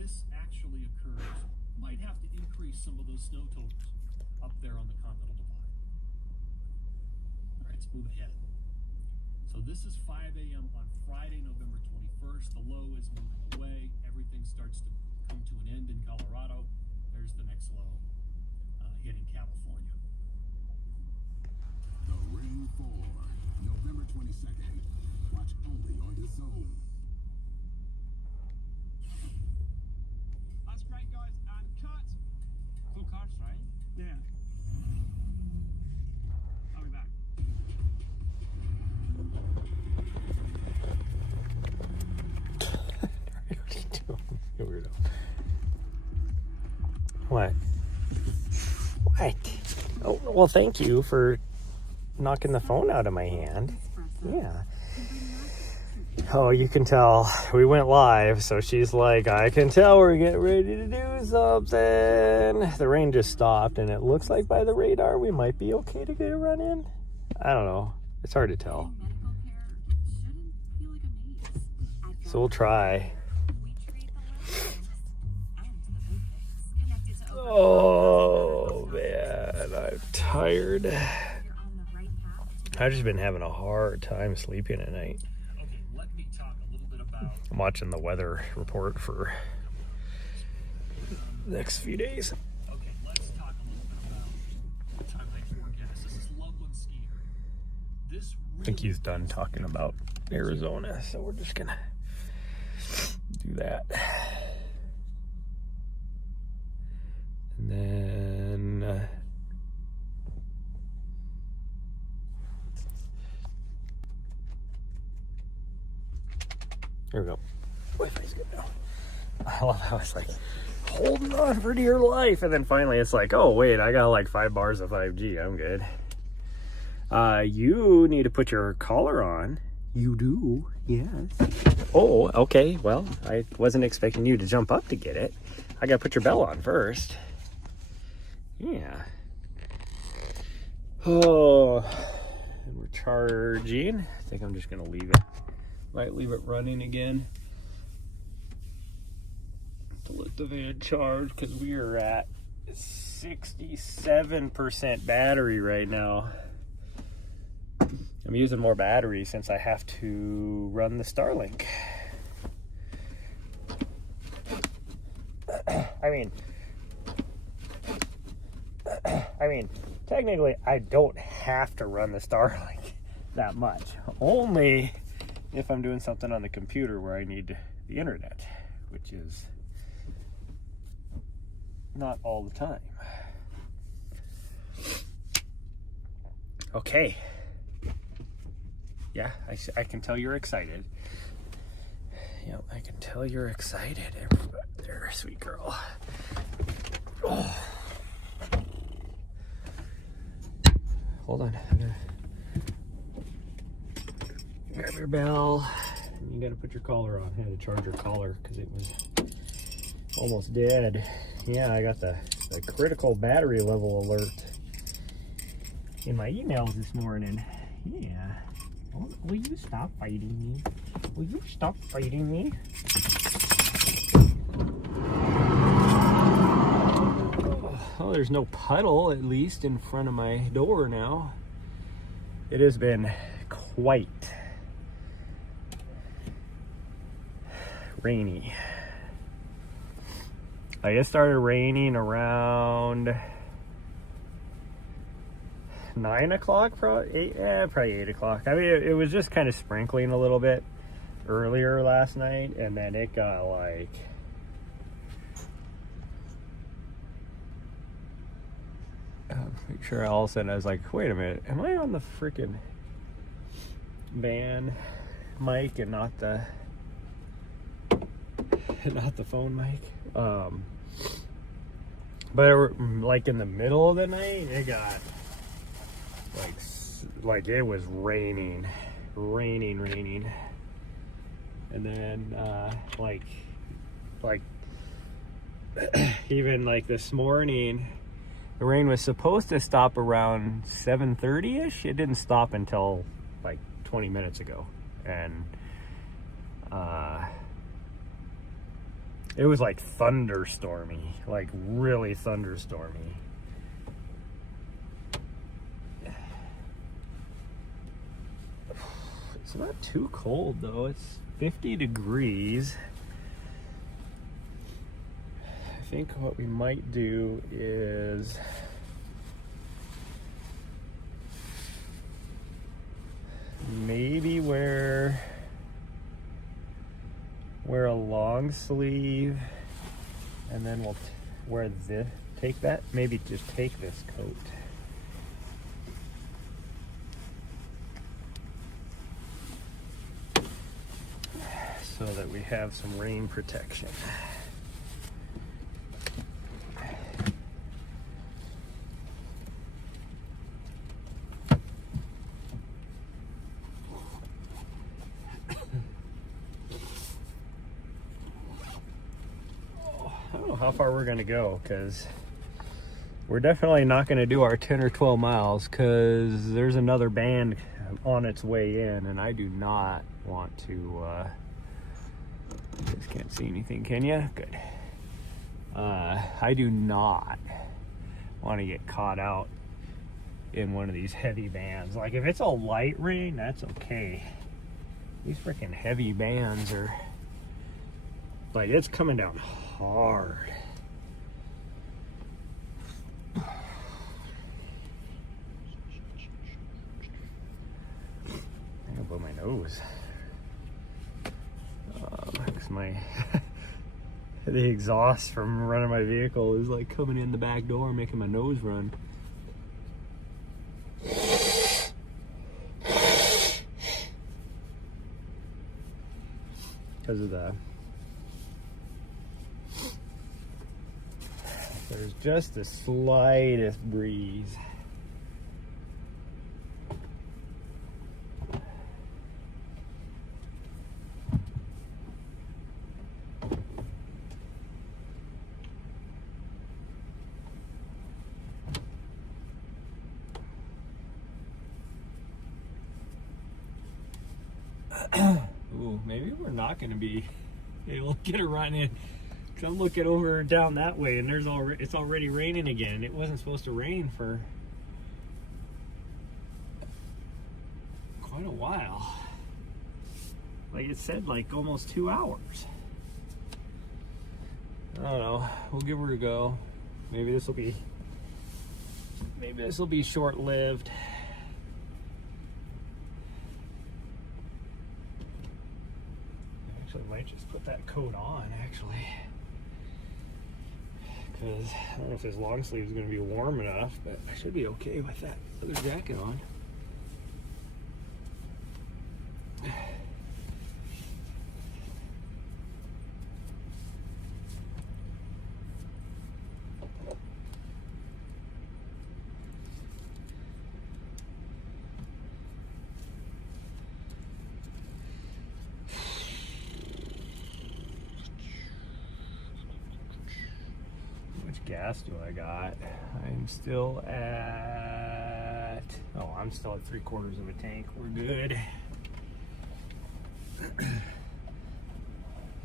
this actually occurs, might have to increase some of those snow totals up there on the Continental Divide. All right, let's move ahead. So this is 5 a.m. on Friday, November 21st. The low is moving away. Everything starts to come to an end in Colorado. There's the next low hitting California. The Rain 4, November 22nd. Watch only on the Zone. That's great, guys. And cut. Full cards, right? Yeah. I'll be back. What are you doing, you weirdo? What? What? Oh, well, thank you for knocking the phone out of my hand. Yeah. Oh, you can tell we went live, so she's like, I can tell we're getting ready to do something. The rain just stopped, and it looks like by the radar we might be okay to get a run in. I don't know. It's hard to tell. So we'll try. Oh, man, I'm tired. I've just been having a hard time sleeping at night. Okay, let me talk a little bit about I'm watching the weather report for the next few days. Okay, let's talk a little bit about the time-like forecast. This is Loveland Ski Area. This I think he's done talking about Arizona, so we're just gonna do that. And then here we go. Wi-Fi's good now. I love how it's like holding on for dear life, and then finally it's like, oh wait, I got like 5 bars of 5G. I'm good. You need to put your collar on. You do, yes. Oh, okay. Well, I wasn't expecting you to jump up to get it. I gotta put your bell on first. Yeah. Oh, and we're charging. I think I'm just gonna leave it. Might leave it running again to let the van charge, because we are at 67% battery right now. I'm using more battery since I have to run the Starlink. I mean, technically, I don't have to run the Starlink that much. Only if I'm doing something on the computer where I need the internet, which is not all the time. Okay. Yeah, I can tell you're excited. Yep, I can tell you're excited. Everybody there, sweet girl. Oh. Hold on. I'm gonna grab your bell. You gotta put your collar on. I had to charge your collar because it was almost dead. Yeah, I got the critical battery level alert in my emails this morning. Yeah. Will you stop fighting me? Will you stop fighting me? Oh, there's no puddle, at least, in front of my door now. It has been quite rainy. Like, it started raining around 9 o'clock, probably 8 o'clock. I mean, it was just kind of sprinkling a little bit earlier last night, and then it got like make sure all of a sudden I was like, wait a minute, am I on the freaking van mic and not the phone mic? But like in the middle of the night, it got like it was raining, and then like even like this morning, the rain was supposed to stop around 7:30ish. It didn't stop until like 20 minutes ago, and It was like thunderstormy, like really thunderstormy. It's not too cold though. It's 50 degrees. I think what we might do is maybe wear a long sleeve, and then we'll wear this. Maybe just take this coat. So that we have some rain protection. I don't know how far we're gonna go, because we're definitely not gonna do our 10 or 12 miles, because there's another band on its way in, and I do not want to you guys can't see anything, can you? Good. I do not want to get caught out in one of these heavy bands. Like, if it's a light rain, that's okay. These freaking heavy bands are like, it's coming down hard. I gotta blow my nose. Cause my the exhaust from running my vehicle is like coming in the back door, making my nose run. Because of the there's just the slightest breeze. Ooh, maybe we're not going to be able to get a run in. Cause I'm looking over down that way, and it's already raining again. It wasn't supposed to rain for quite a while. Like it said, like almost 2 hours. I don't know. We'll give her a go. Maybe this will be short-lived. Actually, I might just put that coat on, actually. Because I don't know if this long sleeve is going to be warm enough, but I should be okay with that other jacket on. Gas do I got? I'm still at, I'm still at 3/4 of a tank. We're good.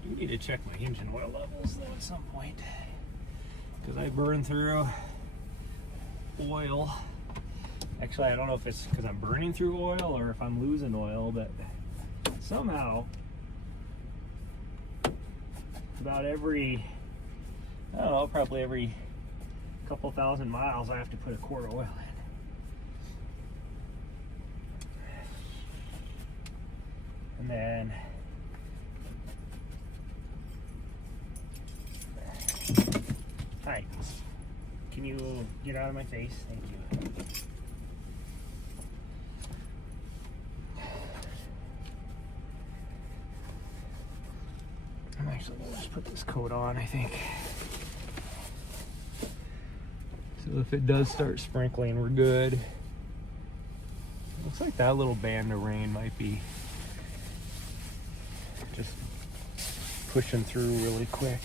Do need to check my engine oil levels though at some point, because I burn through oil. Actually, I don't know if it's because I'm burning through oil or if I'm losing oil, but somehow about every, I don't know, probably every couple thousand miles I have to put a quart of oil in. And then hi, can you get out of my face? Thank you. I'm actually gonna just put this coat on, I think. So if it does start sprinkling, we're good. Looks like that little band of rain might be just pushing through really quick.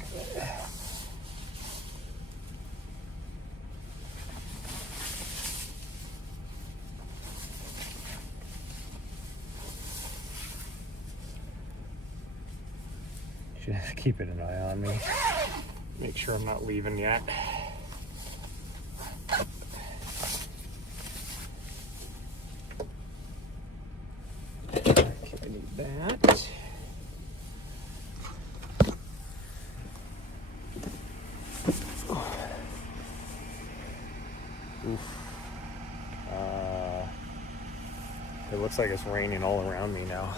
Just keeping an eye on me. Make sure I'm not leaving yet. Okay, I need that. Oof. It looks like it's raining all around me now.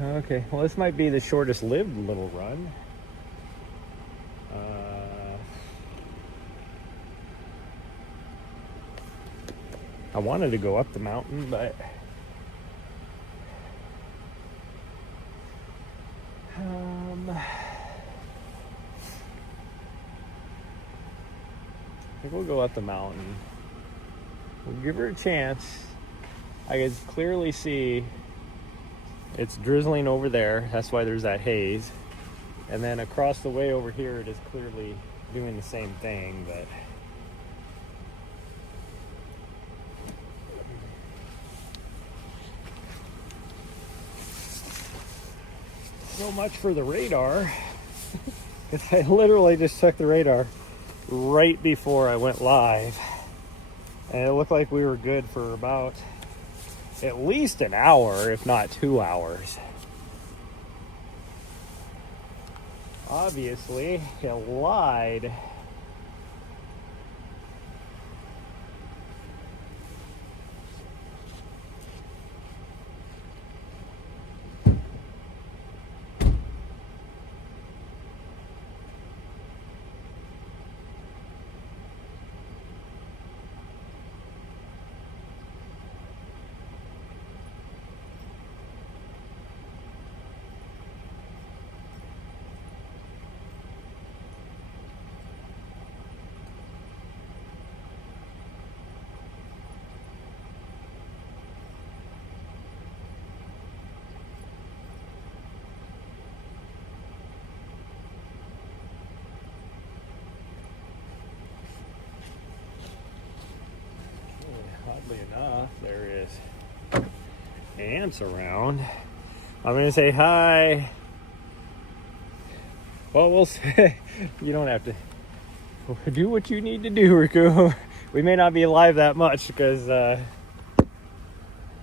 Okay, well, this might be the shortest lived little run. I wanted to go up the mountain, but I think we'll go up the mountain. We'll give her a chance. I can clearly see it's drizzling over there. That's why there's that haze. And then across the way over here, it is clearly doing the same thing, but so much for the radar. Because I literally just took the radar right before I went live. And it looked like we were good for about at least an hour, if not 2 hours. Obviously, it lied. Oddly enough, there is ants around. I'm gonna say hi. Well, we'll say you don't have to do what you need to do, Riku. We may not be live that much because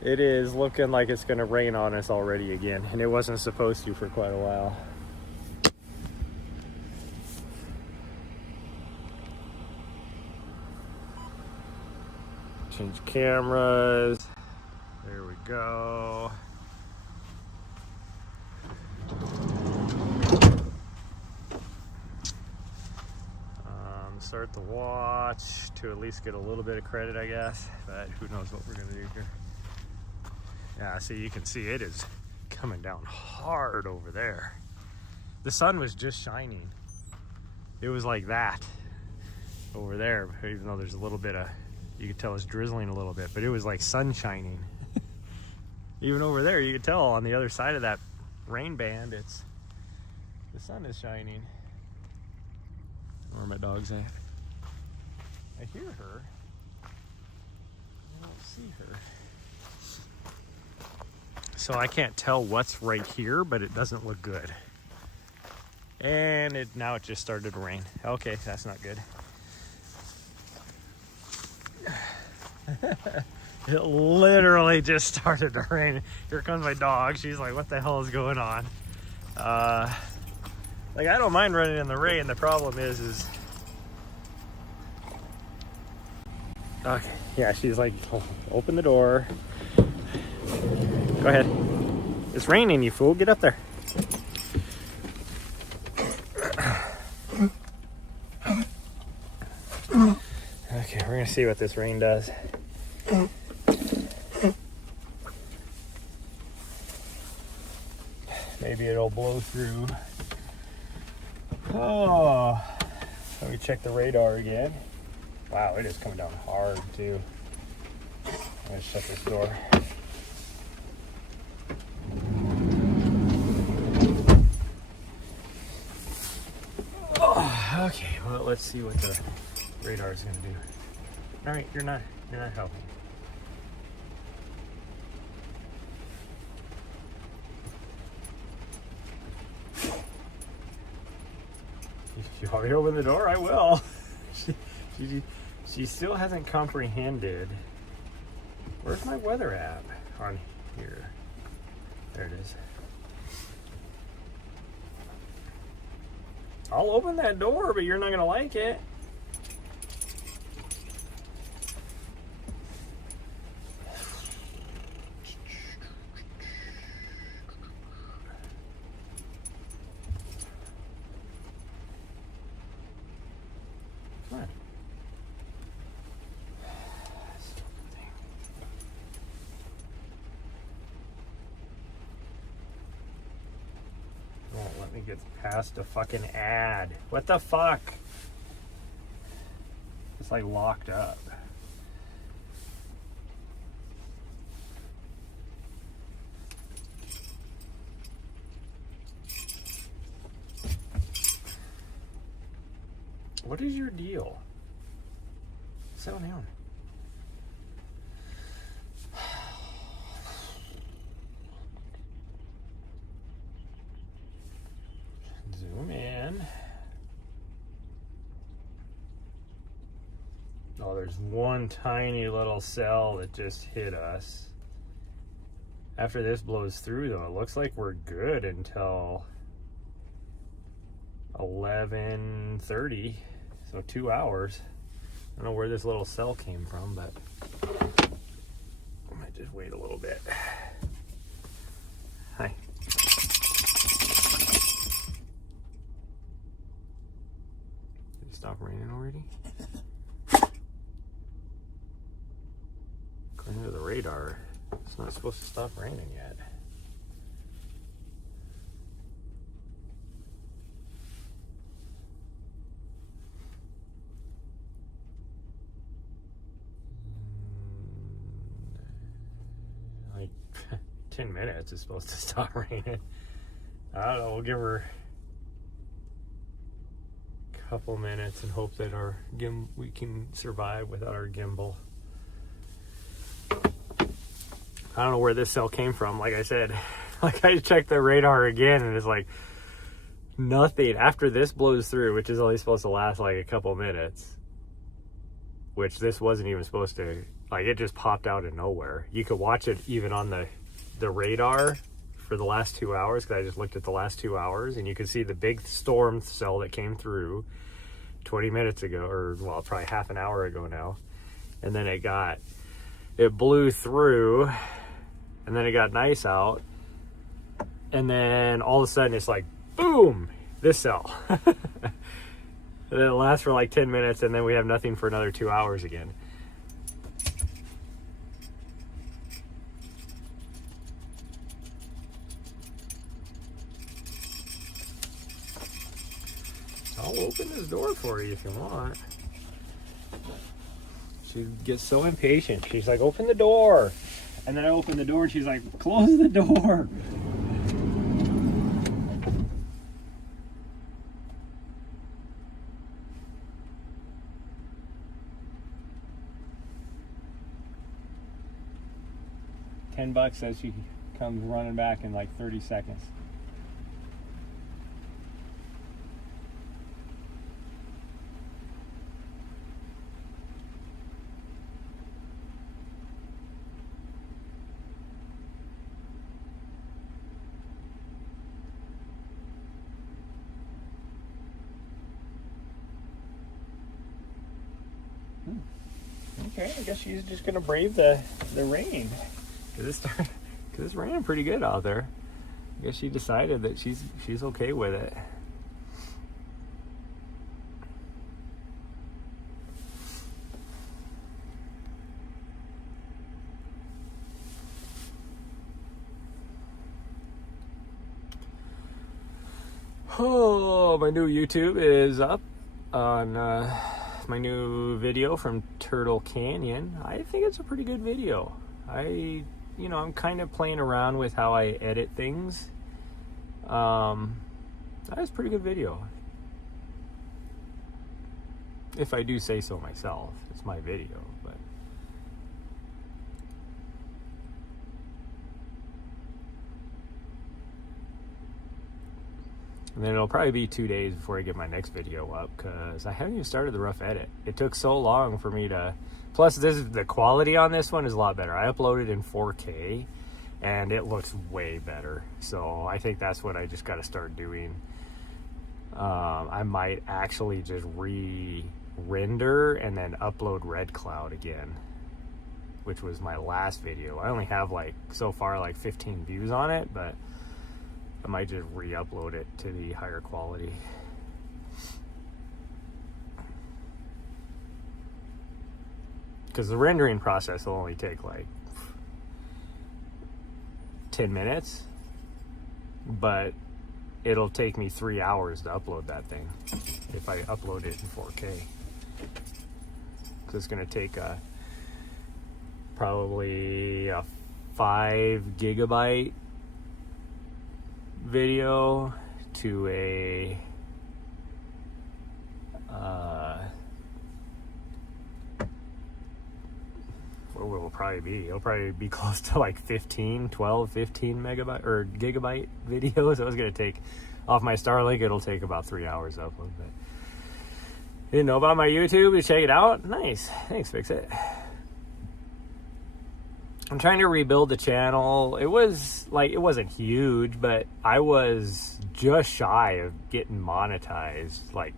it is looking like it's gonna rain on us already again, and it wasn't supposed to for quite a while. Change cameras. There we go. Start the watch to at least get a little bit of credit, I guess. But who knows what we're gonna do here. Yeah, so you can see it is coming down hard over there. The sun was just shining. It was like that over there, even though there's a little bit of, you could tell it's drizzling a little bit, but it was like sun shining. Even over there, you could tell on the other side of that rain band, the sun is shining. Where are my dogs at? I hear her. I don't see her. So I can't tell what's right here, but it doesn't look good. And now it just started to rain. Okay, that's not good. It literally just started to rain. Here comes my dog. She's like, what the hell is going on? Like, I don't mind running in the rain. The problem is okay, yeah, she's like, open the door. Go ahead. It's raining, you fool. Get up there. Okay, we're gonna see what this rain does. Maybe it'll blow through. Oh, let me check the radar again. Wow, it is coming down hard too. I'm gonna shut this door. Oh, okay, well, let's see what the radar is gonna do. All right, you're not helping. If you want me to open the door, I will. She still hasn't comprehended. Where's my weather app? On here. There it is. I'll open that door, but you're not gonna like it. Come on. Won't let me get past a fucking ad. What the fuck? It's like locked up. What is your deal? Settle down. Zoom in. Oh, there's one tiny little cell that just hit us. After this blows through, though, it looks like we're good until 11:30. So 2 hours. I don't know where this little cell came from, but I might just wait a little bit. Hi. Did it stop raining already? According to the radar, it's not supposed to stop raining yet. Like 10 minutes is supposed to stop raining. I don't know, we'll give her a couple minutes and hope that our we can survive without our gimbal. I don't know where this cell came from. Like I said, like I checked the radar again and it's like nothing. After this blows through, which is only supposed to last like a couple minutes, which this wasn't even supposed to, like it just popped out of nowhere. You could watch it even on the radar for the last 2 hours, because I just looked at the last 2 hours and you could see the big storm cell that came through 20 minutes ago, or well, probably half an hour ago now. And then it blew through, and then it got nice out, and then all of a sudden it's like boom, this cell. And then it lasts for like 10 minutes, and then we have nothing for another 2 hours again. I'll open this door for you if you want. She gets so impatient. She's like, open the door. And then I open the door and she's like, close the door. $10 says she comes running back in like 30 seconds. Okay, I guess she's just gonna brave the rain. Cause it's raining pretty good out there. I guess she decided that she's okay with it. Oh, my new YouTube is up on my new video from Turtle Canyon. I think it's a pretty good video. I'm kind of playing around with how I edit things. That was a pretty good video. If I do say so myself. It's my video, but And then it'll probably be 2 days before I get my next video up, because I haven't even started the rough edit. It took so long for me to... Plus, the quality on this one is a lot better. I uploaded in 4K, and it looks way better. So I think that's what I just got to start doing. I might actually just re-render and then upload Red Cloud again, which was my last video. I only have so far 15 views on it, but I might just re-upload it to the higher quality. Because the rendering process will only take 10 minutes, but it'll take me 3 hours to upload that thing if I upload it in 4K. Because it's going to take probably a 5 gigabyte video to a what will it probably be? It'll probably be close to 15 megabyte or gigabyte video. So it's going to take, off my Starlink, it'll take about 3 hours to upload. But didn't know about my YouTube? You check it out? Nice. Thanks, Fix It. I'm trying to rebuild the channel. It was it wasn't huge, but I was just shy of getting monetized 4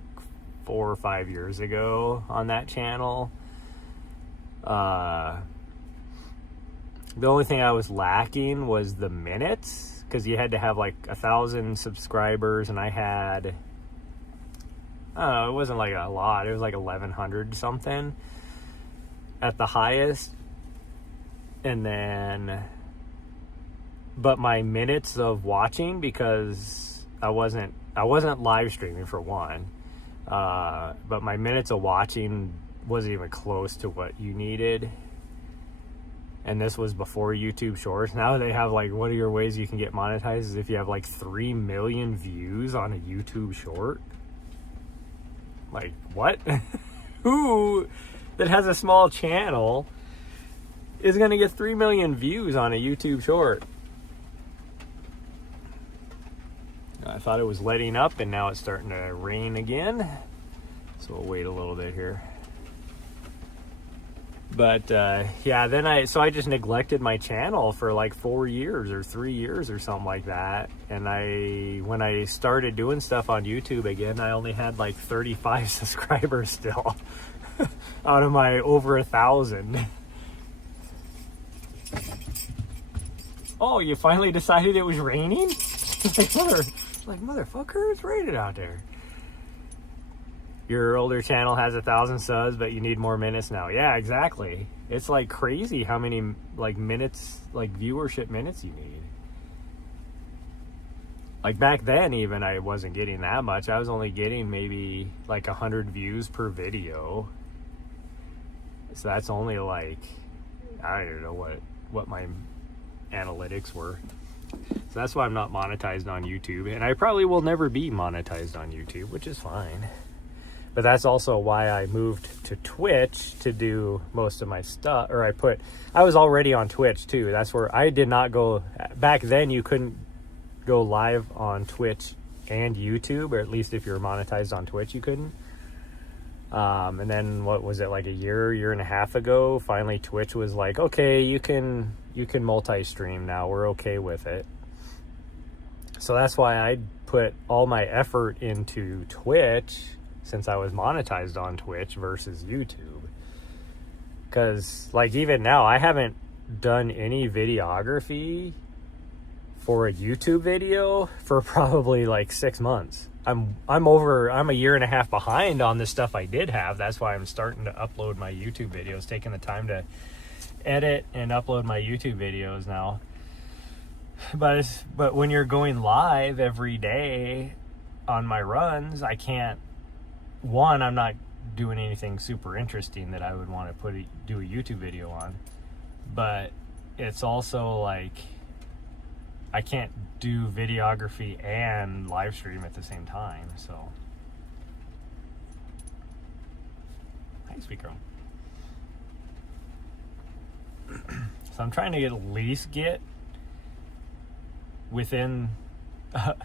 or 5 years ago on that channel. The only thing I was lacking was the minutes, because you had to have 1,000 subscribers, and I had, I don't know, it wasn't a lot. It was 1,100 something at the highest. And then, but my minutes of watching, because I wasn't live streaming for one, but my minutes of watching wasn't even close to what you needed. And this was before YouTube Shorts. Now they have one of your ways you can get monetized is if you have 3 million views on a YouTube short. What? Who that has a small channel is going to get 3 million views on a YouTube short? I thought it was letting up, and now it's starting to rain again. So we'll wait a little bit here. But yeah, then I just neglected my channel for 4 years or 3 years or something like that. And when I started doing stuff on YouTube again, I only had 35 subscribers still out of my over 1,000. Oh, you finally decided it was raining? Motherfucker, it's raining out there. Your older channel has 1,000 subs, but you need more minutes now. Yeah, exactly. It's crazy how many minutes, viewership minutes you need. Back then, even I wasn't getting that much. I was only getting maybe 100 views per video. So that's only I don't know what my analytics were. So that's why I'm not monetized on YouTube, and I probably will never be monetized on YouTube, which is fine. But that's also why I moved to Twitch to do most of my stuff. Or I was already on Twitch too. That's where I did not go. Back then you couldn't go live on Twitch and YouTube, or at least if you're monetized on Twitch, you couldn't. And then what was it, a year and a half ago, finally Twitch was okay, you can multi-stream now. We're okay with it. So that's why I put all my effort into Twitch, since I was monetized on Twitch versus YouTube. Because even now, I haven't done any videography for a YouTube video for probably 6 months. I'm a year and a half behind on the stuff I did have. That's why I'm starting to upload my YouTube videos, taking the time to edit and upload my YouTube videos now. But when you're going live every day on my runs, I can't. One, I'm not doing anything super interesting that I would want to do a YouTube video on. But it's also I can't do videography and live stream at the same time. So, hi, sweet girl. So I'm trying to at least get within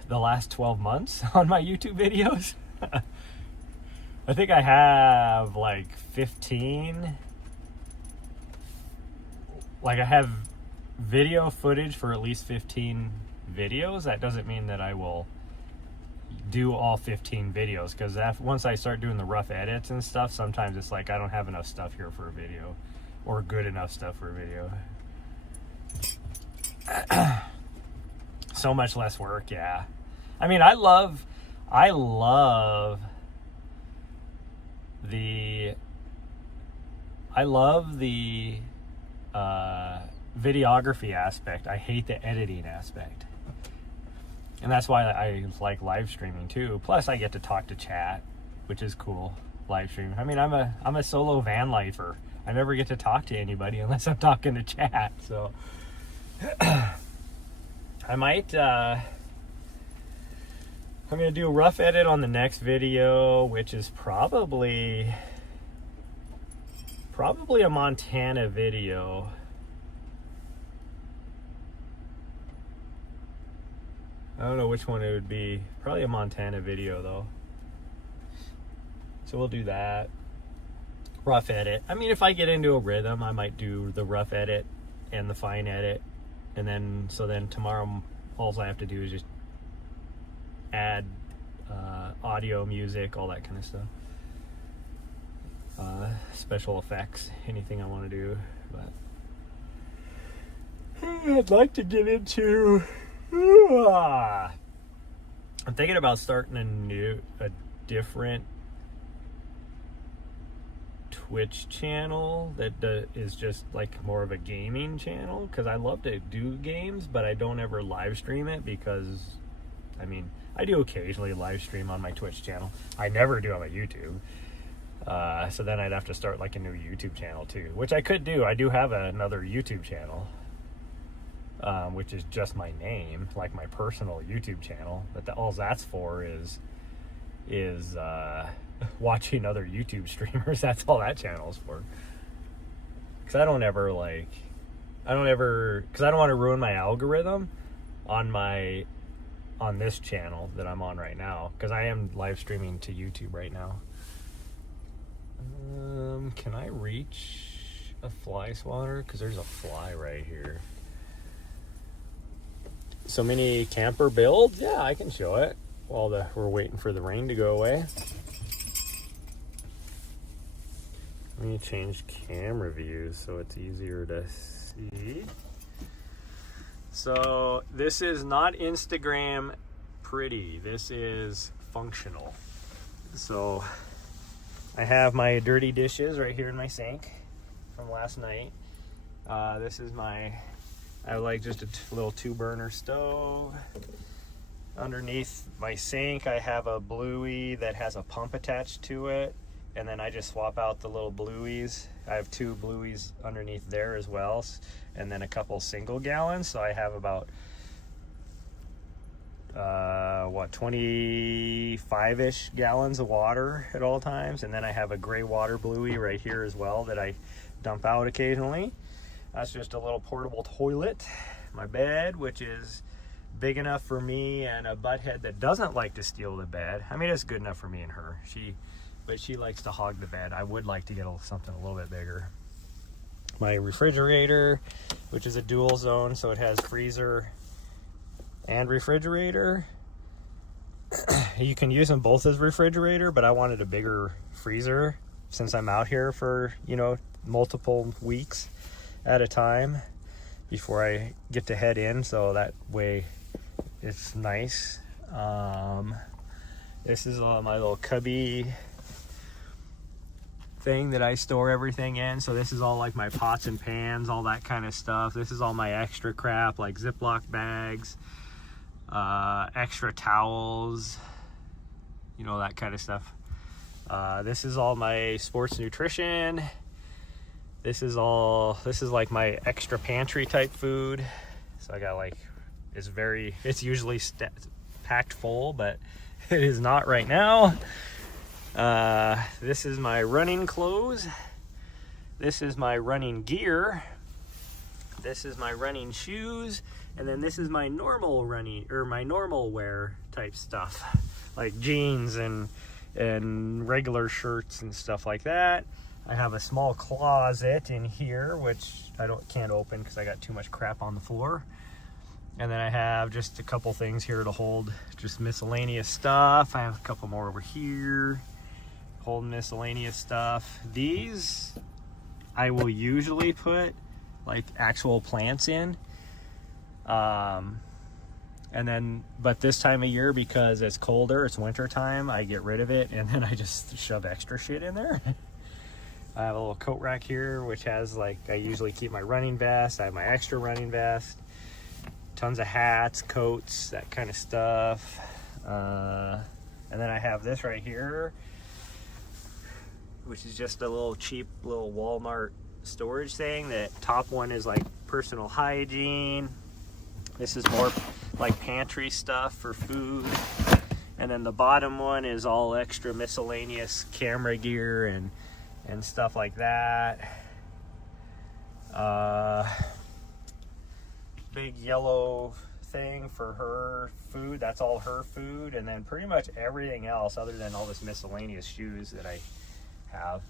the last 12 months on my YouTube videos. I think I have like 15. Like I have video footage for at least 15 videos. That doesn't mean that I will do all 15 videos, because once I start doing the rough edits and stuff, sometimes it's like I don't have enough stuff here for a video, or good enough stuff for a video. So much less work, yeah. I mean, I love the videography aspect. I hate the editing aspect. And that's why I like live streaming too. Plus I get to talk to chat, which is cool. Live stream. I mean, I'm a solo van lifer. I never get to talk to anybody unless I'm talking to chat. So I might I'm gonna do a rough edit on the next video, which is probably a Montana video. I don't know which one it would be. Probably a Montana video though. So we'll do that. Rough edit. I mean, if I get into a rhythm, I might do the rough edit and the fine edit. And then, so then tomorrow, all I have to do is just add audio, music, all that kind of stuff. Special effects, anything I want to do. But I'd like to get into... I'm thinking about starting a different Twitch channel that is just like more of a gaming channel, because I love to do games, but I don't ever live stream it, because I mean, I do occasionally live stream on my Twitch channel. I never do on my YouTube. So then I'd have to start like a new YouTube channel too, which I could do. I do have another YouTube channel, which is just my name, like my personal YouTube channel. But all that's for is watching other YouTube streamers. That's all that channel's for. Because I don't want to ruin my algorithm on this channel that I'm on right now, because I am live streaming to YouTube right now. Can I reach a fly swatter? Because there's a fly right here. So mini camper build? Yeah, I can show it while we're waiting for the rain to go away. Let me change camera views so it's easier to see. So this is not Instagram pretty. This is functional. So I have my dirty dishes right here in my sink from last night. This is I have like just a little 2-burner stove. Underneath my sink, I have a Bluey that has a pump attached to it. And then I just swap out the little Blueys. I have 2 Blueys underneath there as well. And then a couple single gallons. So I have about, 25-ish gallons of water at all times. And then I have a gray water Bluey right here as well that I dump out occasionally. That's just a little portable toilet. My bed, which is big enough for me and a butthead that doesn't like to steal the bed. I mean, it's good enough for me and her. But she likes to hog the bed. I would like to get something a little bit bigger. My refrigerator, which is a dual zone, so it has freezer and refrigerator. You can use them both as refrigerator, but I wanted a bigger freezer since I'm out here for, multiple weeks at a time before I get to head in, so that way it's nice. This is my little cubby thing that I store everything in. So this is all like my pots and pans, all that kind of stuff. This is all my extra crap, like Ziploc bags, extra towels, that kind of stuff. This is all my sports nutrition. This is like my extra pantry type food. So I got it's usually packed full, but it is not right now. This is my running clothes. This is my running gear. This is my running shoes. And then this is my normal running, or my normal wear type stuff, like jeans and regular shirts and stuff like that. I have a small closet in here, which I can't open because I got too much crap on the floor. And then I have just a couple things here to hold just miscellaneous stuff. I have a couple more over here, hold miscellaneous stuff. These I will usually put like actual plants in. And then, but this time of year, because it's colder, it's winter time, I get rid of it and then I just shove extra shit in there. I have a little coat rack here, which has like, I usually keep my running vest. I have my extra running vest, tons of hats, coats, that kind of stuff. And then I have this right here, which is just a little cheap little Walmart storage thing. That top one is like personal hygiene. This is more like pantry stuff for food. And then the bottom one is all extra miscellaneous camera gear and stuff like that. Big yellow thing for her food. That's all her food. And then pretty much everything else other than all this miscellaneous shoes that I have.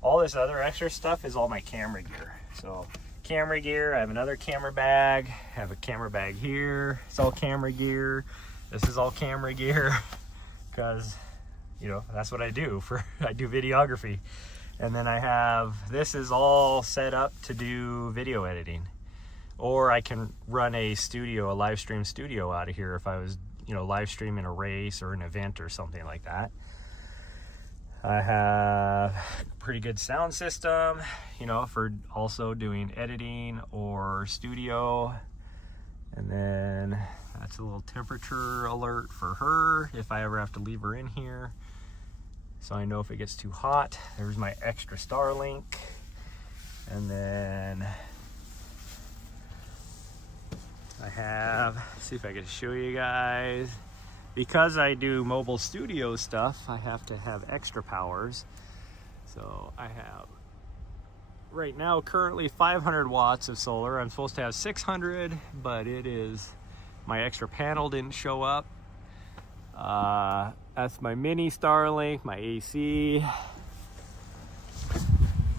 All this other extra stuff is all my camera gear. So camera gear, I have another camera bag, I have a camera bag here, it's all camera gear. This is all camera gear because, you know, that's what I do I do videography. And then I have, this is all set up to do video editing, or I can run a live stream studio out of here if I was, you know, live streaming a race or an event or something like that. I have a pretty good sound system, you know, for also doing editing or studio. And then that's a little temperature alert for her if I ever have to leave her in here, so I know if it gets too hot. There's my extra Starlink. And then I have, see if I can show you guys. Because I do mobile studio stuff, I have to have extra powers. So I have, right now, currently 500 watts of solar. I'm supposed to have 600, but it is, my extra panel didn't show up. That's my mini Starlink, my AC.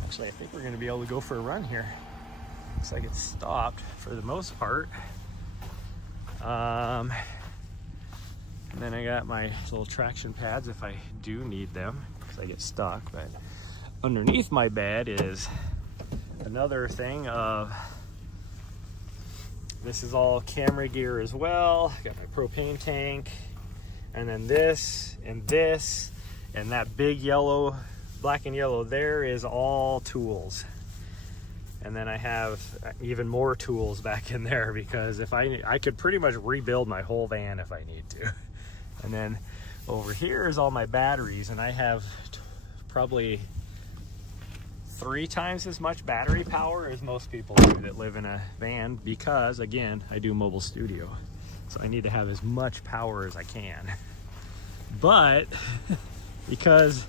Actually, I think we're gonna be able to go for a run here. Looks like it's stopped for the most part. And then I got my little traction pads if I do need them, because I get stuck. But underneath my bed is another thing of, this is all camera gear as well. I got my propane tank, and then this, and that big yellow, black and yellow there is all tools. And then I have even more tools back in there, because if I could pretty much rebuild my whole van if I need to. And then over here is all my batteries, and I have probably 3 times as much battery power as most people do that live in a van, because again, I do mobile studio. So I need to have as much power as I can. But because,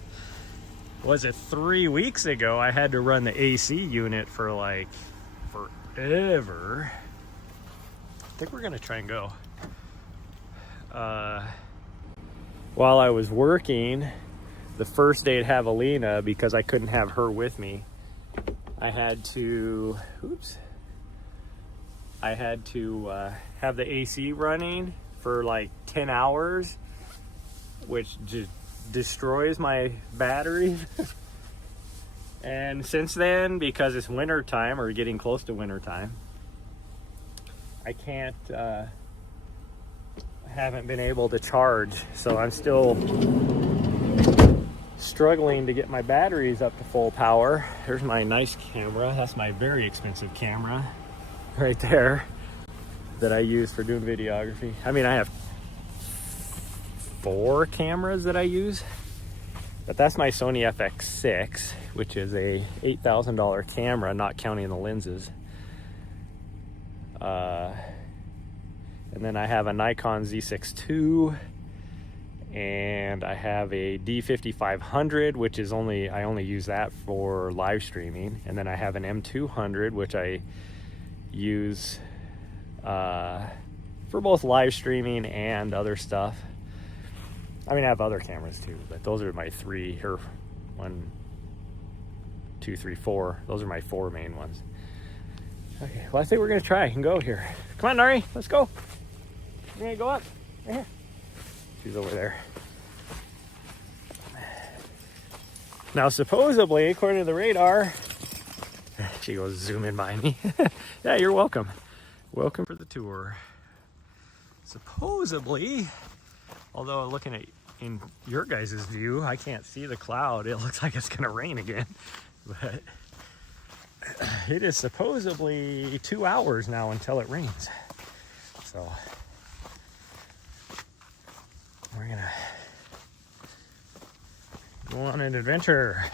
was it 3 weeks ago, I had to run the AC unit for like forever. I think we're gonna try and go. While I was working the first day at Javelina, because I couldn't have her with me, I had to have the AC running for like 10 hours, which just destroys my battery. And since then, because it's winter time or getting close to winter time, I can't haven't been able to charge, so I'm still struggling to get my batteries up to full power. There's my nice camera. That's my very expensive camera right there that I use for doing videography. I mean, I have 4 cameras that I use, but that's my Sony FX6, which is a $8,000 camera, not counting the lenses. And then I have a Nikon Z6 II, and I have a D5500, which is I only use that for live streaming. And then I have an M200, which I use for both live streaming and other stuff. I mean, I have other cameras too, but those are my 3, or 1, 2, 3, 4. Those are my 4 main ones. Okay, well, I think we're gonna try and go here. Come on, Nari, let's go. We're gonna go up. Right here. She's over there. Now, supposedly, according to the radar, she goes zoom in by me. Yeah, you're welcome. Welcome for the tour. Supposedly, although looking at in your guys' view, I can't see the cloud. It looks like it's gonna rain again, but it is supposedly 2 hours now until it rains. So we're gonna go on an adventure.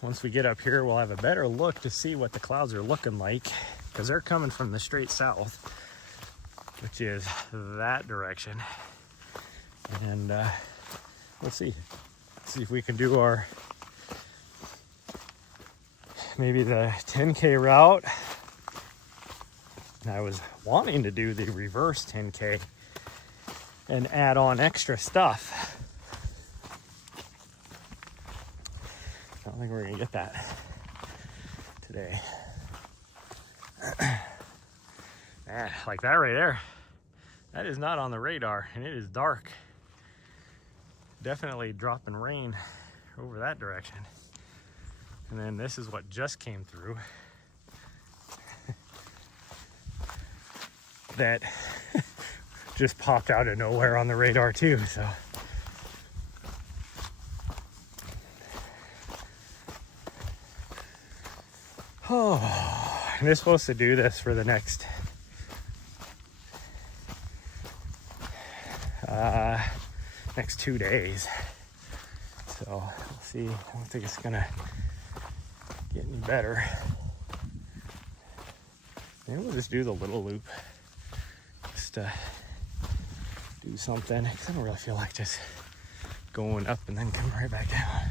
Once we get up here, we'll have a better look to see what the clouds are looking like, because they're coming from the straight south, which is that direction. And let's see if we can do our, maybe the 10K route. I was wanting to do the reverse 10K and add on extra stuff. I don't think we're gonna get that today. Man, like that right there, that is not on the radar, and it is dark. Definitely dropping rain over that direction. And then this is what just came through. That just popped out of nowhere on the radar too, so. Oh, and they're supposed to do this for the next next 2 days. So we'll see. I don't think it's gonna get any better. Maybe we'll just do the little loop. Just do something, because I don't really feel like just going up and then coming right back down.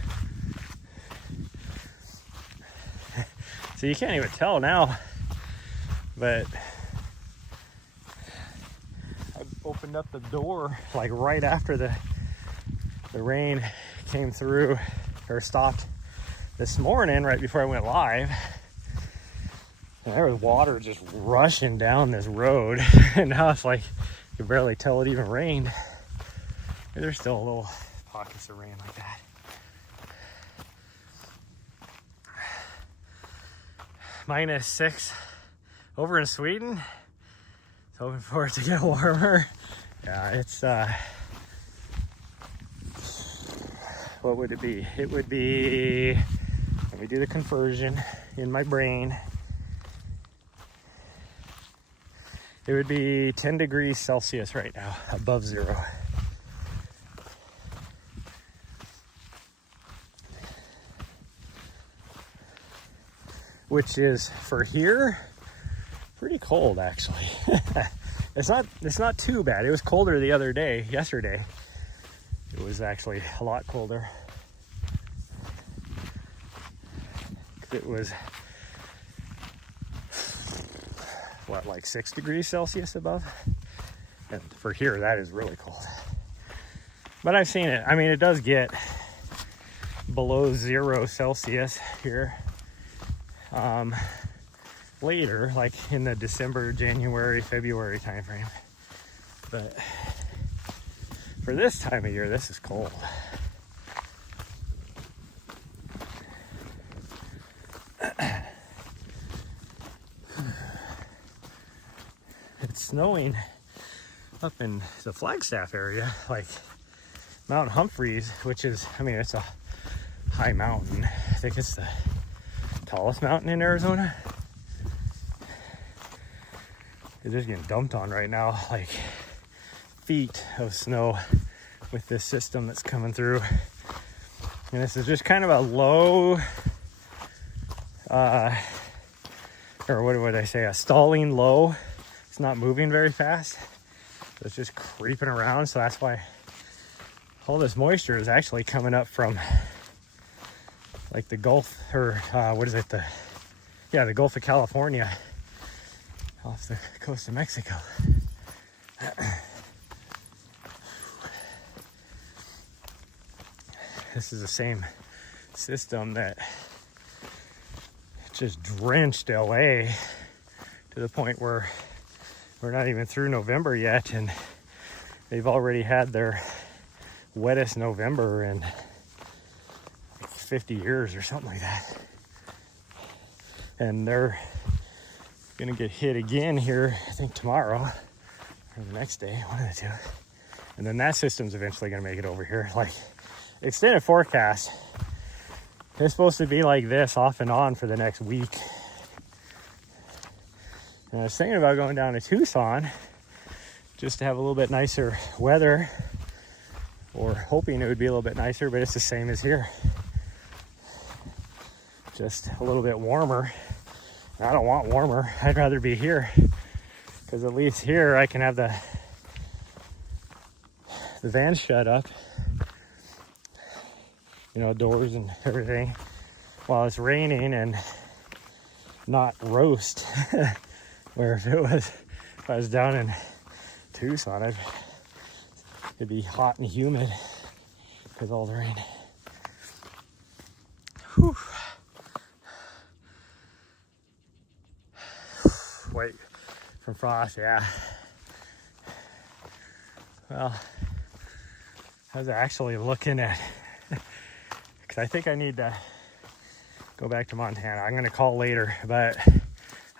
So you can't even tell now, but I opened up the door like right after the rain came through, or stopped this morning, right before I went live. And there was water just rushing down this road. And now it's like you can barely tell it even rained. There's still little pockets of rain like that. -6 over in Sweden. So hoping for it to get warmer. Yeah, it's what would it be? It would be, let me do the conversion in my brain. It would be 10 degrees Celsius right now, above 0. Which is, for here, pretty cold actually. It's not too bad. It was colder the other day, yesterday. It was actually a lot colder. It was, what, like 6 degrees Celsius above? And for here, that is really cold. But I've seen it. I mean, it does get below 0 Celsius here. Later, like in the December, January, February time frame. But for this time of year, this is cold. It's snowing up in the Flagstaff area, like Mount Humphreys, which is, I mean, it's a high mountain. I think it's the tallest mountain in Arizona. It's just getting dumped on right now, like feet of snow with this system that's coming through. And this is just kind of a low, or what would I say, a stalling low. It's not moving very fast. So it's just creeping around. So that's why all this moisture is actually coming up from like the Gulf, or what is it? The Gulf of California. off the coast of Mexico. This is the same system that just drenched LA to the point where we're not even through November yet, and they've already had their wettest November in 50 years or something like that. And they're gonna get hit again here, I think tomorrow or the next day, one of the two. And then that system's eventually gonna make it over here. Like, extended forecast, it's supposed to be like this off and on for the next week. And I was thinking about going down to Tucson just to have a little bit nicer weather, or hoping it would be a little bit nicer, but it's the same as here. Just a little bit warmer. I don't want warmer. I'd rather be here, because at least here I can have the van shut up, you know, doors and everything, while it's raining, and not roast. Where if I was down in Tucson, it'd be hot and humid because of all the rain. Whew. Wait, from frost, yeah. Well, I was actually looking at, because I think I need to go back to Montana. I'm going to call later, but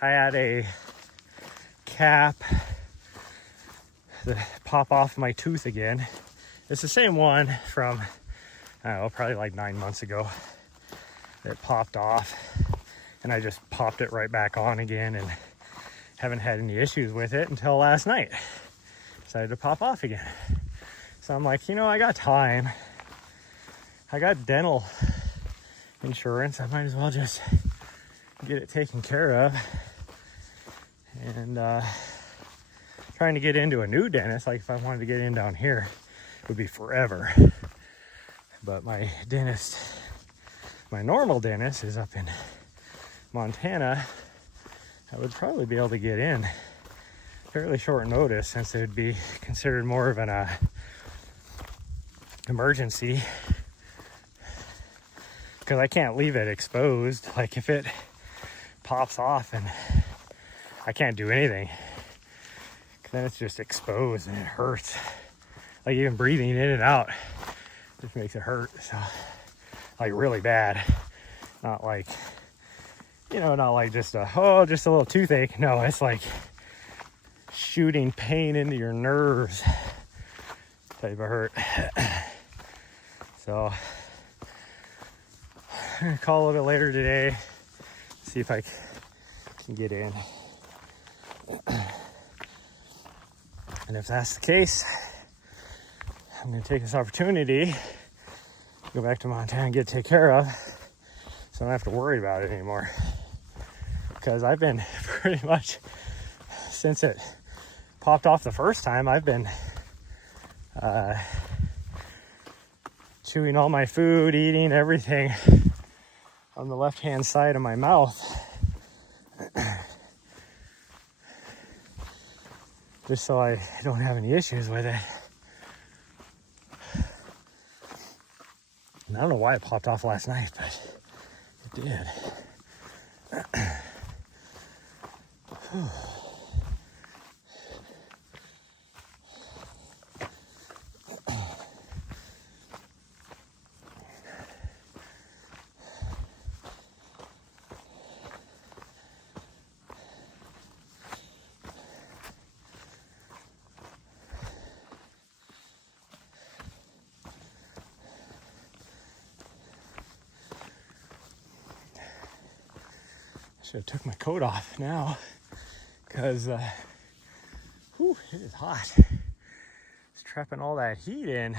I had a cap that pop off my tooth again. It's the same one from, I don't know, probably like 9 months ago. It popped off, and I just popped it right back on again, and haven't had any issues with it until last night. Decided to pop off again. So I'm like, you know, I got time. I got dental insurance. I might as well just get it taken care of. And trying to get into a new dentist, like if I wanted to get in down here, it would be forever. But my dentist, my normal dentist, is up in Montana. I would probably be able to get in fairly short notice, since it would be considered more of an emergency, because I can't leave it exposed. Like if it pops off and I can't do anything, then it's just exposed and it hurts. Like even breathing in and out just makes it hurt. So, like really bad. Not like, you know, not like just a little toothache. No, it's like shooting pain into your nerves type of hurt. So I'm gonna call a little bit later today, see if I can get in. And if that's the case, I'm going to take this opportunity, go back to Montana and get it taken care of, so I don't have to worry about it anymore. Because I've been pretty much, since it popped off the first time, I've been chewing all my food, eating everything on the left-hand side of my mouth. Just so I don't have any issues with it. And I don't know why it popped off last night, but it did. Should have took my coat off now, because it is hot. It's trapping all that heat in.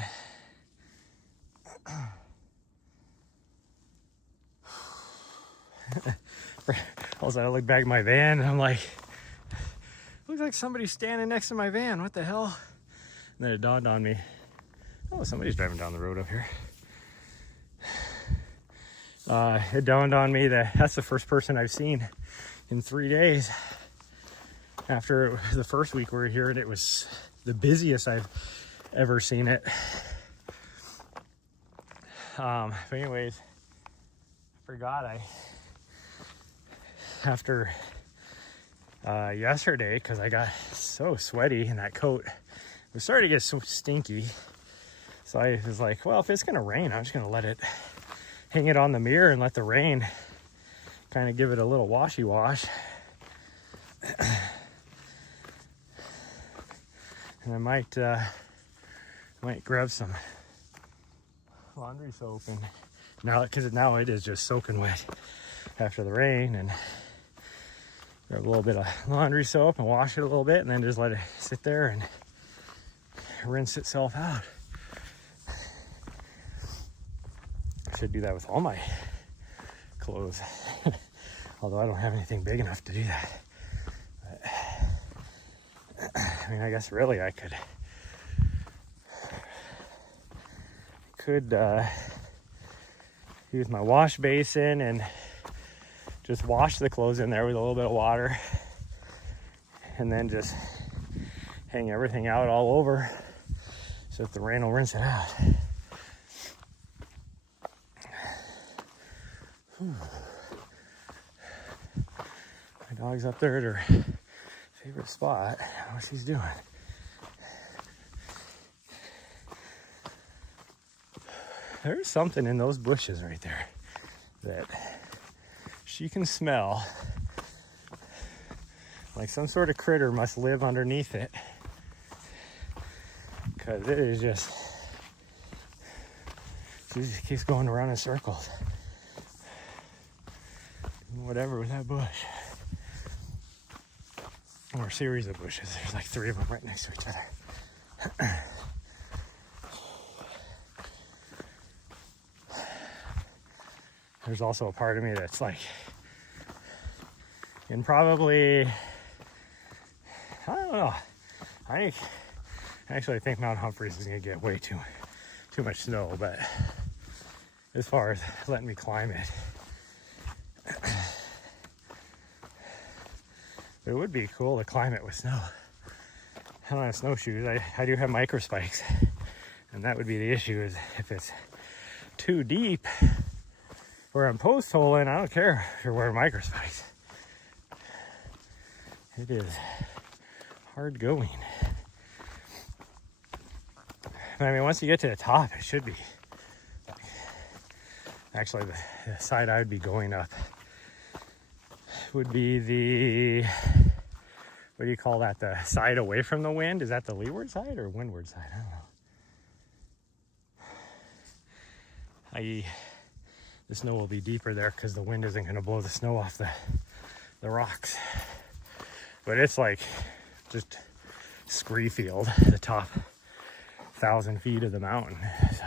Also, I look back at my van and I'm like, looks like somebody's standing next to my van. What the hell? And then it dawned on me, oh, somebody's driving down the road up here. It dawned on me that that's the first person I've seen in 3 days. after the first week we were here, and it was the busiest I've ever seen it. But anyways, I forgot after yesterday, because I got so sweaty in that coat, it was starting to get so stinky. So I was like, well, if it's gonna rain, I'm just gonna let it, hang it on the mirror and let the rain kind of give it a little washy wash. And I might grab some laundry soap, and now it is just soaking wet after the rain, and grab a little bit of laundry soap and wash it a little bit, and then just let it sit there and rinse itself out. I should do that with all my clothes. Although I don't have anything big enough to do that. But, I mean, I guess really I could use my wash basin and just wash the clothes in there with a little bit of water, and then just hang everything out all over so that the rain will rinse it out. Whew. My dog's up there at her favorite spot. I don't know what she's doing. There's something in those bushes right there that she can smell, like some sort of critter must live underneath it, because it is just, she just keeps going around in circles. Whatever with that bush, or a series of bushes. There's like 3 of them right next to each other. There's also a part of me that's like, in probably, I don't know, I actually think Mount Humphreys is gonna get way too much snow, but as far as letting me climb it, but it would be cool to climb it with snow. I don't have snowshoes. I do have micro spikes, and that would be the issue, is if it's too deep where I'm post holing, I don't care if you're wearing micro spikes. It is hard going. I mean, once you get to the top, it should be, actually the side I would be going up would be the, what do you call that, the side away from the wind? Is that the leeward side or windward side? I don't know. The snow will be deeper there because the wind isn't going to blow the snow off the rocks. But it's like just scree field, the top 1,000 feet of the mountain. So,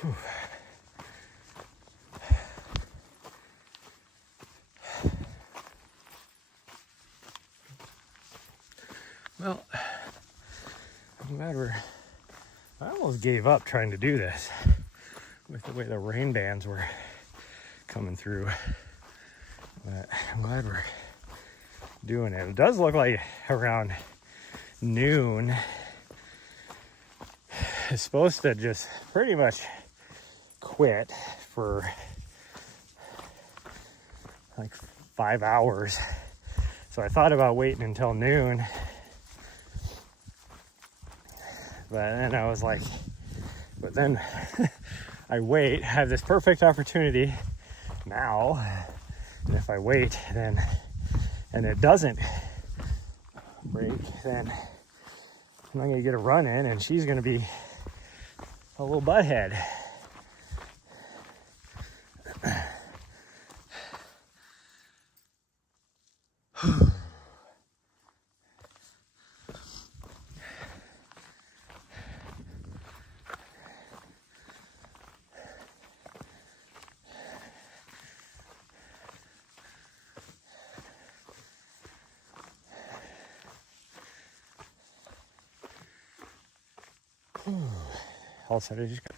whew. Well, I'm glad I almost gave up trying to do this with the way the rain bands were coming through. But I'm glad we're doing it. It does look like around noon it's supposed to just pretty much quit for like 5 hours. So I thought about waiting until noon, but then I was like, but then I wait, have this perfect opportunity now, and if I wait then, and it doesn't break, then I'm not gonna get a run in, and she's gonna be a little butthead. All of a sudden, I just got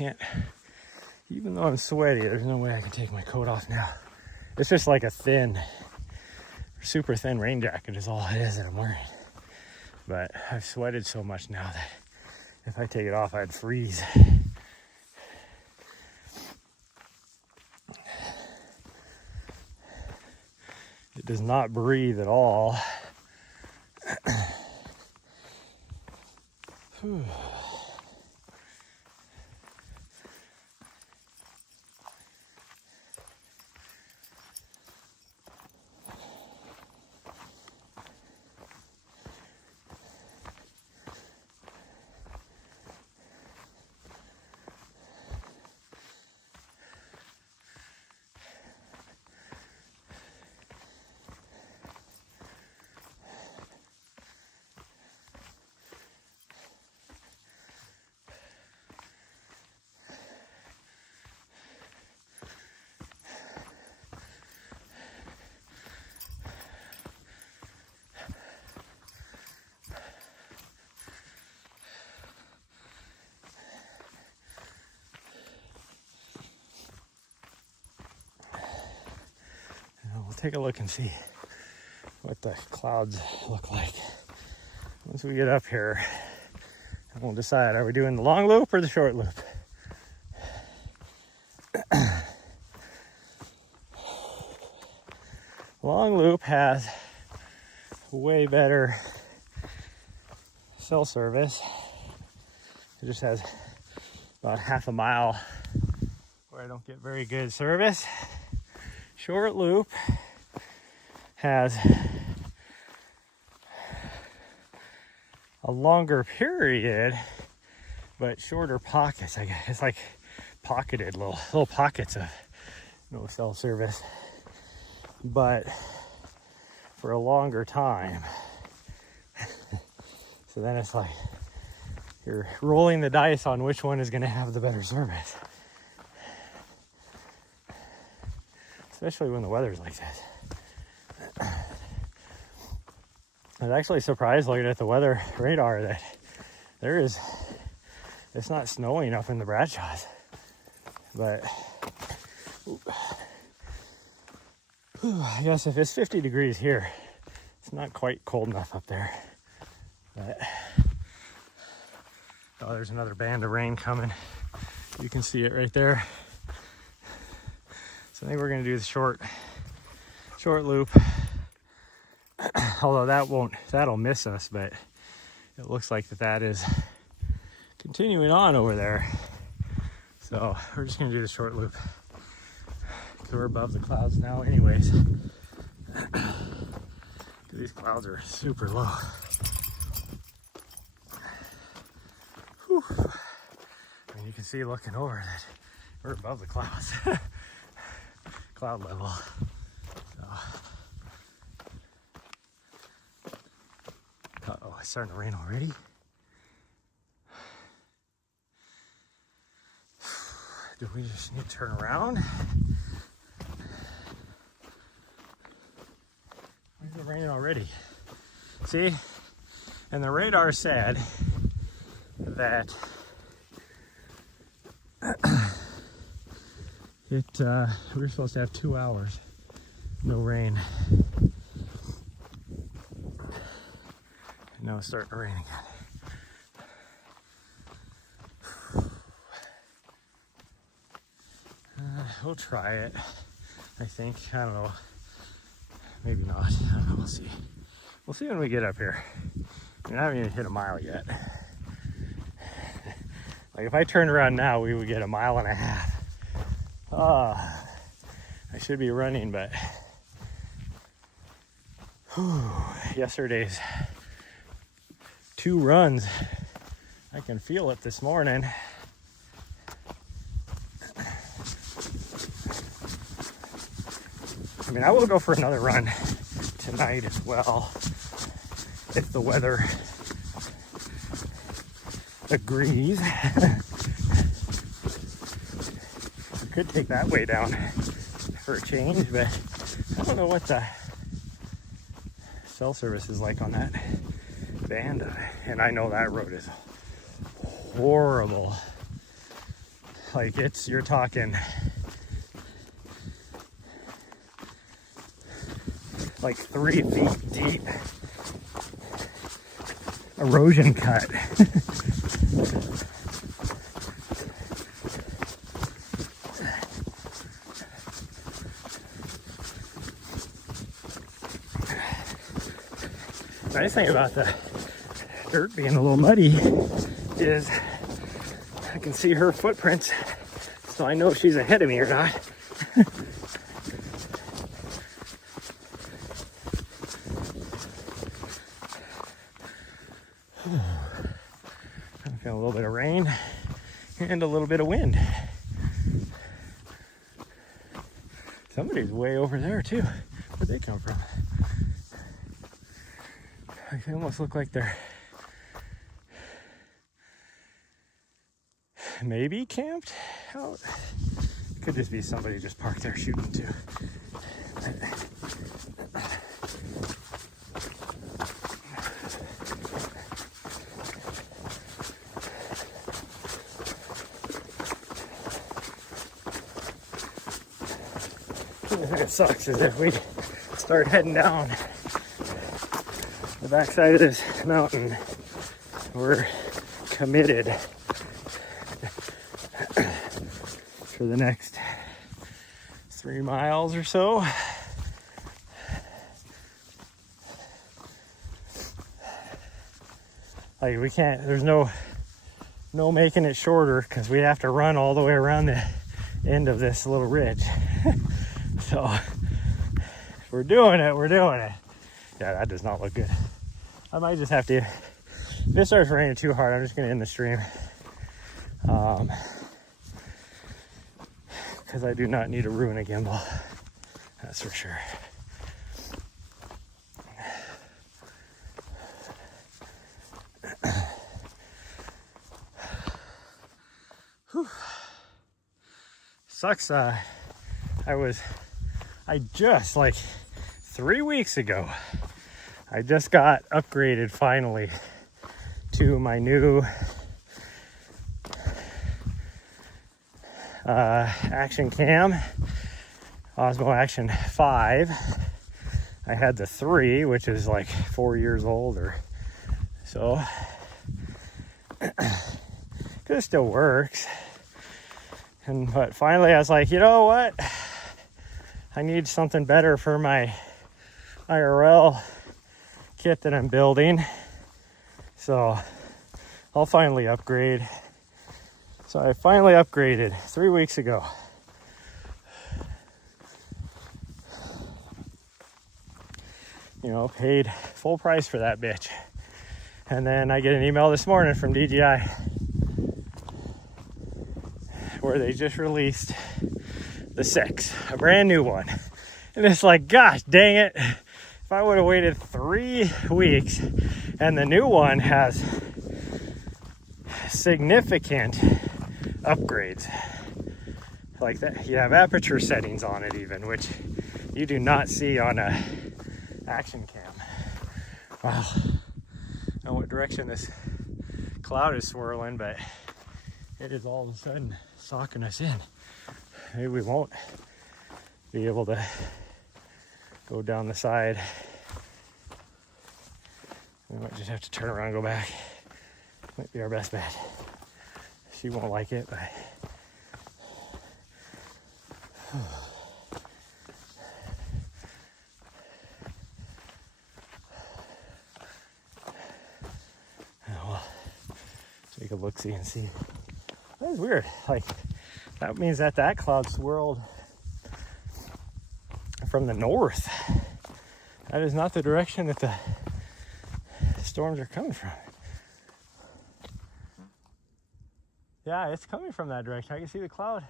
can't, even though I'm sweaty, there's no way I can take my coat off now. It's just like a thin, super thin rain jacket is all it is that I'm wearing. But I've sweated so much now that if I take it off, I'd freeze. It does not breathe at all. Whew. We'll take a look and see what the clouds look like. Once we get up here, we'll decide, are we doing the long loop or the short loop? Long loop has way better cell service. It just has about half a mile where I don't get very good service. Short loop has a longer period, but shorter pockets. I guess it's like pocketed little pockets of no cell service, but for a longer time. So then it's like you're rolling the dice on which one is going to have the better service. Especially when the weather's like this. I was actually surprised looking at the weather radar that it's not snowing up in the Bradshaws. But I guess if it's 50 degrees here, it's not quite cold enough up there. But oh, there's another band of rain coming. You can see it right there. So I think we're gonna do the short loop. Although that'll miss us, but it looks like that is continuing on over there. So we're just gonna do the short loop because we're above the clouds now anyways. These clouds are super low. Whew. I mean, you can see looking over that we're above the clouds. Cloud level. So. Uh-oh, it's starting to rain already. Do we just need to turn around? Why is it raining already? See? And the radar said that we were supposed to have 2 hours, no rain. And now it's starting to rain again. We'll try it, I think. I don't know. Maybe not. I don't know. We'll see. We'll see when we get up here. I mean, I haven't even hit a mile yet. Like if I turned around now, we would get 1.5 miles. I should be running, but yesterday's 2 runs, I can feel it this morning. I mean, I will go for another run tonight as well, if the weather agrees. Could take that way down for a change, but I don't know what the cell service is like on that band. And I know that road is horrible. Like you're talking like 3 feet deep erosion cut. Nice thing about the dirt being a little muddy is I can see her footprints, so I know if she's ahead of me or not. I'm feeling a little bit of rain and a little bit of wind. Somebody's way over there too. Where'd they come from? They almost look like they're maybe camped out. Could just be somebody just parked there shooting too. It sucks is if we start heading down the backside of this mountain, we're committed for the next 3 miles or so. Like we can't, there's no making it shorter because we have to run all the way around the end of this little ridge. So if we're doing it, we're doing it. Yeah, that does not look good. I might just have to, if it starts raining too hard, I'm just gonna end the stream. Because I do not need to ruin a gimbal. That's for sure. Whew. Sucks. I just like 3 weeks ago, I just got upgraded finally to my new Action Cam, Osmo Action 5. I had the 3, which is like 4 years old or so. It still works. But finally I was like, you know what? I need something better for my IRL kit that I'm building. So I'll finally upgrade. So I finally upgraded 3 weeks ago. You know, paid full price for that bitch. And then I get an email this morning from DJI where they just released the 6, a brand new one. And it's like, gosh dang it, if I would have waited 3 weeks. And the new one has significant upgrades like that. You have aperture settings on it even, which you do not see on a Action Cam. Wow. I don't know what direction this cloud is swirling, but it is all of a sudden socking us in. Maybe we won't be able to go down the side. We might just have to turn around and go back. Might be our best bet. She won't like it, but well, take a look-see and see. That is weird. Like, that means that cloud swirled from the north. That is not the direction that the storms are coming from. Yeah, it's coming from that direction. I can see the cloud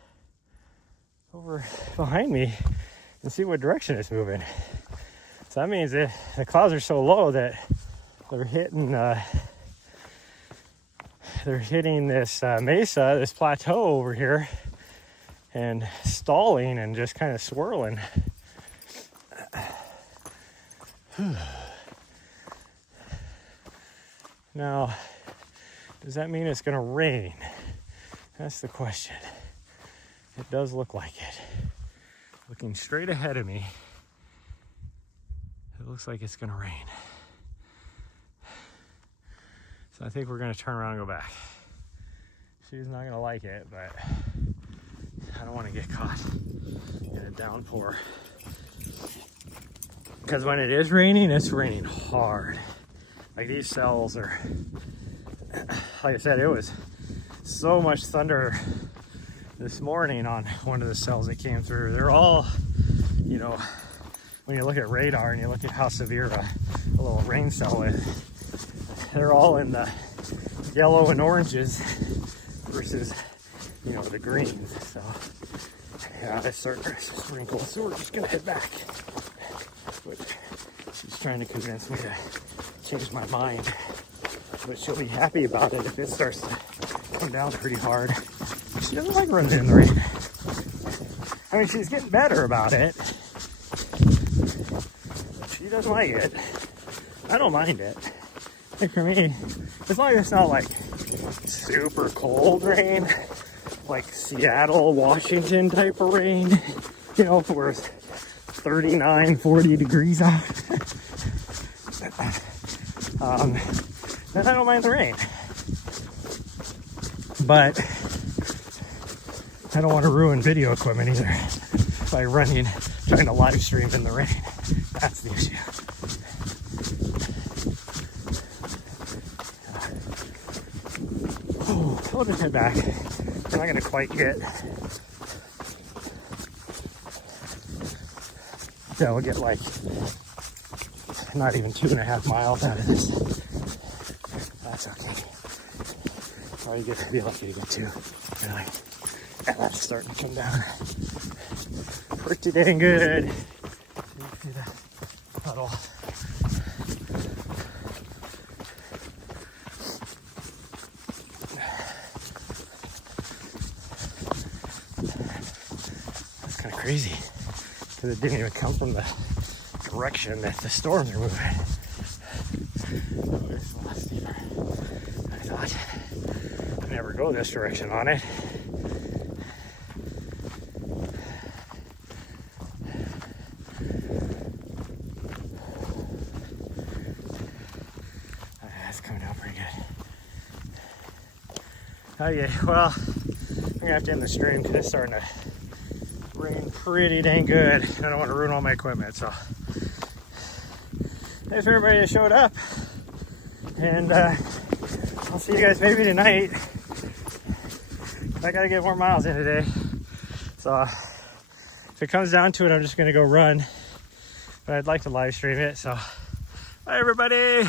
over behind me and see what direction it's moving. So that means that the clouds are so low that they're hitting this mesa, this plateau over here, and stalling and just kind of swirling. Now, does that mean it's going to rain? That's the question. It does look like it. Looking straight ahead of me, it looks like it's gonna rain. So I think we're gonna turn around and go back. She's not gonna like it, but I don't wanna get caught in a downpour. Because when it is raining, it's raining hard. Like these cells are, like I said, it was so much thunder this morning on one of the cells that came through. They're all, you know, when you look at radar and you look at how severe a little rain cell is, they're all in the yellow and oranges versus, you know, the greens. So yeah, it's starting to sprinkle. So we're just gonna head back. But she's trying to convince me to change my mind. But she'll be happy about it if it starts to come down pretty hard. She doesn't like running in the rain. I mean, she's getting better about it. She doesn't like it. I don't mind it. Like for me, as long as it's not like super cold rain, like Seattle, Washington type of rain, you know, where it's 39, 40 degrees out. Then I don't mind the rain. But I don't want to ruin video equipment either by trying to live stream in the rain. That's the issue. Oh, I'll just head back. I'm not gonna quite get. Yeah, we'll get like not even 2.5 miles out of this. That's okay. All you get to be lucky to get to. Really. And that's starting to come down. Pretty dang good. So you can see the puddle. That's kind of crazy. Because it didn't even come from the direction that the storms are moving. Oh, it's a lot steeper than I thought. I never go this direction on it. That's coming down pretty good. Okay, well, I'm gonna have to end the stream because it's starting to rain pretty dang good. I don't want to ruin all my equipment, so thanks for everybody that showed up, and I'll see you guys maybe tonight. I gotta get more miles in today, so if it comes down to it, I'm just gonna go run, but I'd like to live stream it. So bye everybody.